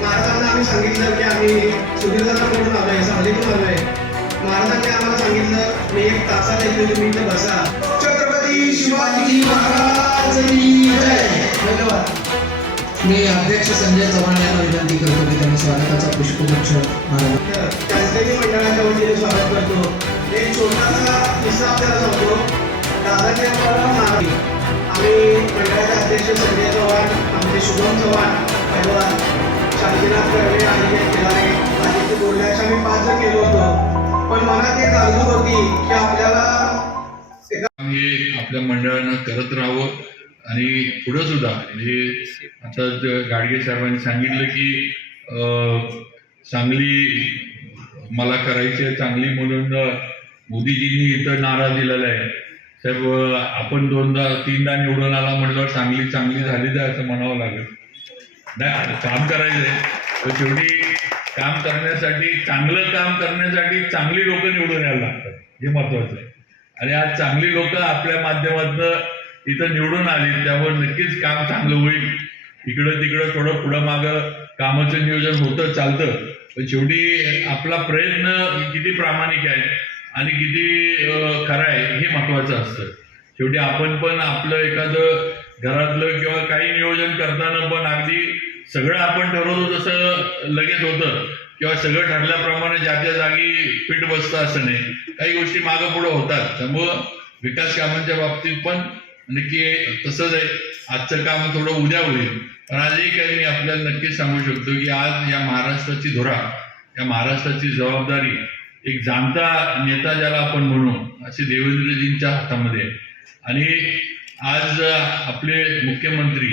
महाराजांना आम्ही सांगितलं की आम्ही सुधीरदादाकडून आलोय सांगलीतून आहे महाराजांनी आम्हाला सांगितलं मी एक तासात येतो तुम्ही इथं बसा. छत्रपती शिवाजी महाराज धन्यवाद. मी अध्यक्ष संजय चव्हाण यांना विनंती करतो की त्यांनी स्वागताचा पुष्पगुच्छ मारावा. त्यांचंही मंडळाच्या वतीने स्वागत करतो. एक छोटासा किस्सा आपल्याला सांगतो. दादाजी आम्हाला मारली. आम्ही मंडळाचे अध्यक्ष संजय चव्हाण आमचे शुभम चव्हाण पैलवान शांतीनाथ कर्वे आणि जय खिलारे आदित्य बोर्डे असे आम्ही पाच जण गेलो होतो. पण मनात एक आरजू होती की आपल्याला हे आपल्या मंडळानं करत राहावं. आणि पुढं सुद्धा म्हणजे आता गाडगे साहेबांनी सांगितलं की चांगली मला करायची आहे चांगली म्हणून मोदीजींनी इथं नारा दिलेला आहे. साहेब आपण दोनदा तीनदा निवडून आला म्हटल्यावर चांगली चांगली झाली तर असं म्हणावं लागेल. नाही आता काम करायचं आहे. तर शेवटी काम करण्यासाठी चांगलं काम करण्यासाठी चांगली लोक निवडून यायला लागतात. हे महत्वाचं आहे. आणि आज चांगली लोक आपल्या माध्यमातनं तिथं निवडून आली त्यामुळे नक्कीच काम चांगलं होईल. इकडं तिकडं थोडं पुढं मागं कामाचं नियोजन होतं चालतं. पण शेवटी आपला प्रयत्न किती प्रामाणिक आहे आणि किती खरा आहे हे महत्वाचं असतं. शेवटी आपण पण आपलं एखादं घरातलं किंवा काही नियोजन करताना पण अगदी सगळं आपण ठरवतो जसं लगेच होतं. किंवा सगळं ठरल्याप्रमाणे ज्या त्या जागी पीठ बसतं असं नाही. काही गोष्टी मागं पुढं होतात. त्यामुळं विकास कामांच्या बाबतीत पण म्हणजे नक्की तसंच आहे. आजचं काम थोडं उद्या होईल. पण आजही काही मी आपल्याला नक्कीच सांगू शकतो की आज या महाराष्ट्राची धुरा या महाराष्ट्राची जबाबदारी एक जाणता नेता ज्याला आपण म्हणू असे देवेंद्रजींच्या हातामध्ये आणि आज आपले मुख्यमंत्री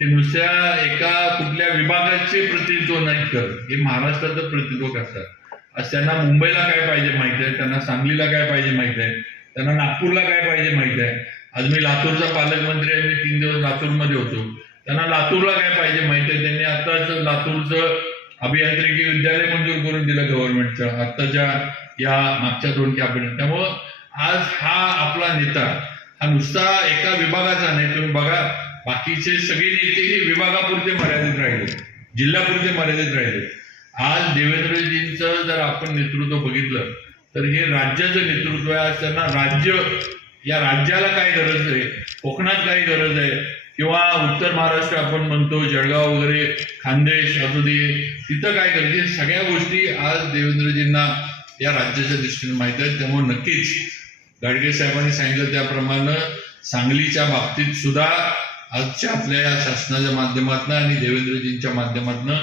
हे नुसत्या एका कुठल्या विभागाचे प्रतिनिधित्व नाही करत. हे महाराष्ट्राचं प्रतिनिधित्व करतात. आज त्यांना मुंबईला काय पाहिजे माहीत आहे? त्यांना सांगलीला काय पाहिजे माहीत आहे? त्यांना नागपूरला काय पाहिजे माहीत आहे? आज मी लातूरचा पालकमंत्री आहे मी तीन दिवस लातूरमध्ये होतो. त्यांना लातूरला काय पाहिजे माहिती आहे? त्यांनी आताच लातूरचं अभियांत्रिकी विद्यालय मंजूर करून दिलं गव्हर्नमेंटचं आत्ताच्या या मागच्या दोन कॅबिनेट त्यामुळं आज हा आपला नेता हा नुसता एका विभागाचा नाही तुम्ही बघा बाकीचे सगळे नेते हे विभागापुरते मर्यादित राहिले. जिल्ह्यापुरते मर्यादित राहिले. आज देवेंद्रजींचं जर आपण नेतृत्व बघितलं तर हे राज्याचं नेतृत्व आहे. आज त्यांना राज्य या राज्याला काय गरज आहे? कोकणात काय गरज आहे? किंवा उत्तर महाराष्ट्र आपण म्हणतो जळगाव वगैरे खानदेश असू दे तिथं काय गरज सगळ्या गोष्टी आज देवेंद्रजींना या राज्याच्या दृष्टीने माहीत आहेत. त्यामुळे नक्कीच गाडगे साहेबांनी सांगितलं त्याप्रमाणे सांगलीच्या बाबतीत सुद्धा आजच्या आपल्या या शासनाच्या माध्यमातून आणि देवेंद्रजींच्या माध्यमातून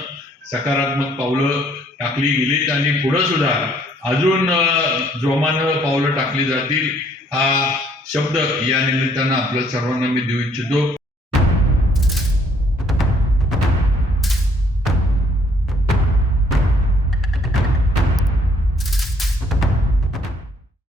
सकारात्मक पावलं टाकली गेलीत आणि पुढं सुद्धा अजून जोमानं पावलं टाकली जातील हा शब्द या निमित्तानं आपल्या सर्वांना मी देऊ इच्छितो.